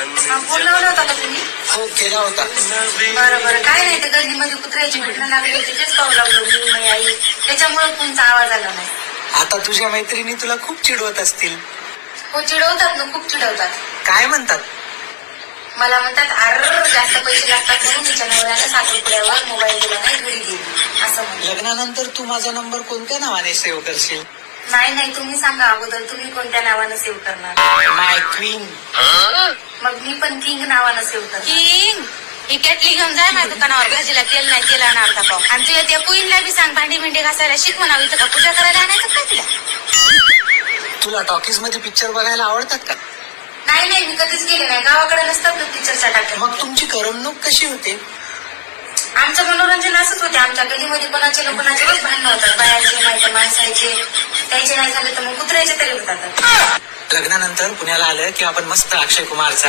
Phone लावला होता का तुम्ही? हो केला होता. बरं बरं, काय नाही, ते गल्लीमध्ये कुत्र्याची घटना लागली होती, तेच पाहू लागलो मी, माझी आई. त्याच्यामुळे फोनचा आवाज आला नाही. आता तुझ्या मैत्रिणी तुला खूप चिडवत असतील. हो, चिडवतात ना, खूप चिडवतात. काय म्हणतात? मला म्हणतात, अरे जास्त पैसे लागतात म्हणून तिच्या नवऱ्याला 7 रुपयावर मोबाईल दिला नाही, घरी गेली असं म्हणतात. लग्नानंतर तू माझा नंबर कोणत्या नावाने सेव्ह करशील? नाही, तुम्ही सांगा अगोदर, तुम्ही कोणत्या नावानं सेव्ह करणार? माय क्वीन. मग मी पण किंग नावानं सेव्ह करणार. किंग ही केटली घेऊन जाय माझ्या दुकानावर, भाजीला तेल नाही, तेल आणा अर्धा पाव. आणि तुझ्या त्या कुईनला बी सांग, भांडी मिंडी घासायला शिक म्हणावं, इथं का पूजा करायला आणायचं काय तिला? तुला टॉकीज मध्ये पिक्चर बघायला आवडतात का? नाही, मी कधीच गेले नाही, गावाकडे नसतात ना पिक्चरच्या टाक्या. मग तुमची करमणूक कशी होते? आमचं मनोरंजन असंच होते. आमच्या गलीमध्ये कोणाचे ना कोणाचे रोज भांडणं होतात, बायाचे नाही माणसाचे, त्याचे नाही झाले तर मग कुत्र्याचे तरी होतात. लग्नानंतर पुण्याला आलं की आपण मस्त अक्षय कुमारचा